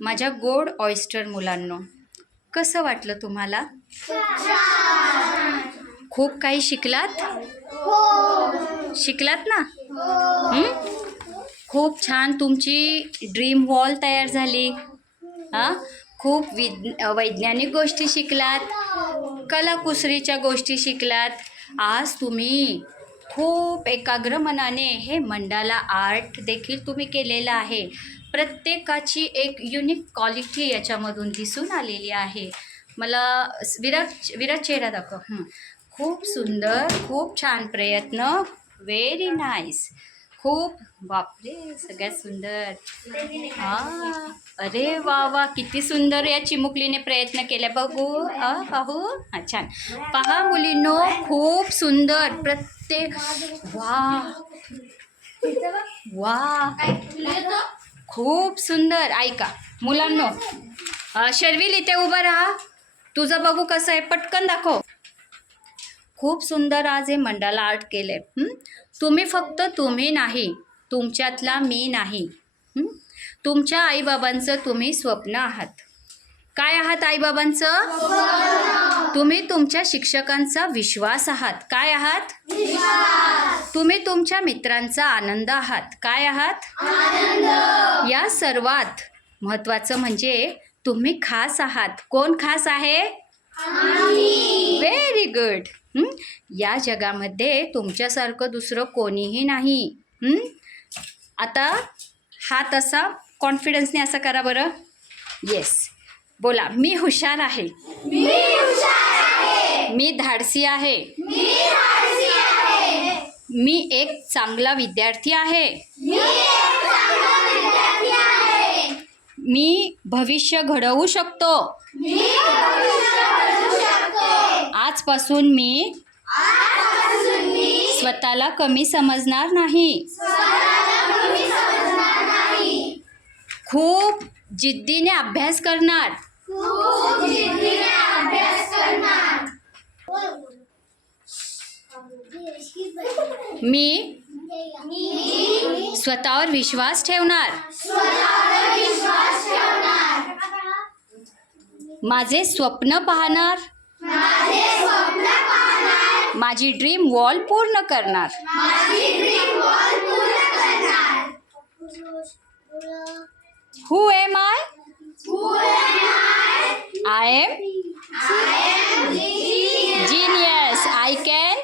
माझ्या गोड ऑयस्टर मुलांनो, कसं वाटलं तुम्हाला? खूप काही शिकलात? शिकलात ना? खूप छान तुमची ड्रीम वॉल तयार झाली. खूप वैज्ञानिक गोष्टी शिकलात, कलाकुसरीच्या गोष्टी शिकलात. आज तुम्ही खूप एकाग्र मनाने हे मंडाला आर्ट देखील तुम्ही केलेलं आहे. प्रत्येकाची एक युनिक क्वालिटी याच्यामधून दिसून आलेली आहे. मला विराट चेहरा दाखव. खूप सुंदर, खूप छान प्रयत्न. Very nice. खूप बापरे, सगळ्यात सुंदर. अरे वा वा, किती सुंदर या चिमुकलीने प्रयत्न केला. बघू, पाहू. छान. पहा मुलींनो, खूप सुंदर. प्रत्येक वा वा, खूप सुंदर. ऐका मुलांनो, शर्विल इथे उभं राहा. तुझं बघू कसं आहे, पटकन दाखव. खूप सुंदर आज हे मंडाला आर्ट केले. तुम्ही फक्त तुम्ही नाही, तुमच्यातला मी नाही. तुमच्या आईबाबांचं तुम्ही स्वप्न आहात. काय आहात आईबाबांचं? तुम्ही तुमच्या शिक्षकांचा विश्वास आहात. काय आहात? तुम्ही तुमच्या मित्रांचा आनंद आहात. काय आहात? या सर्वात महत्त्वाचं म्हणजे तुम्ही खास आहात. कोण खास आहे? Very good. या जगामध्ये तुमच्यासारखं दुसरं कोणीही नाही. आता हात असा कॉन्फिडन्सने असं करा बरं. येस, बोला. मी हुशार आहे. मी धाडसी आहे. मी एक चांगला विद्यार्थी आहे. मी भविष्य घडवू शकतो. आजपासून मी स्वतःला कमी समजणार नाही. खूप जिद्दीने अभ्यास करणार. मी स्वतःवर विश्वास ठेवणार. माझे स्वप्न पाहणार. माझी ड्रीम वॉल पूर्ण करणार. Who am I? I am genius. I can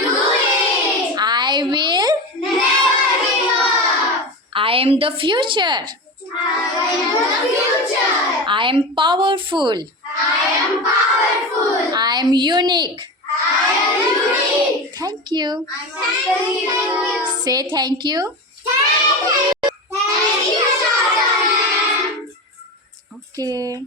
do it. I will never give up. I am the future. I am powerful. I am unique. Thank you. Say thank you. Okay.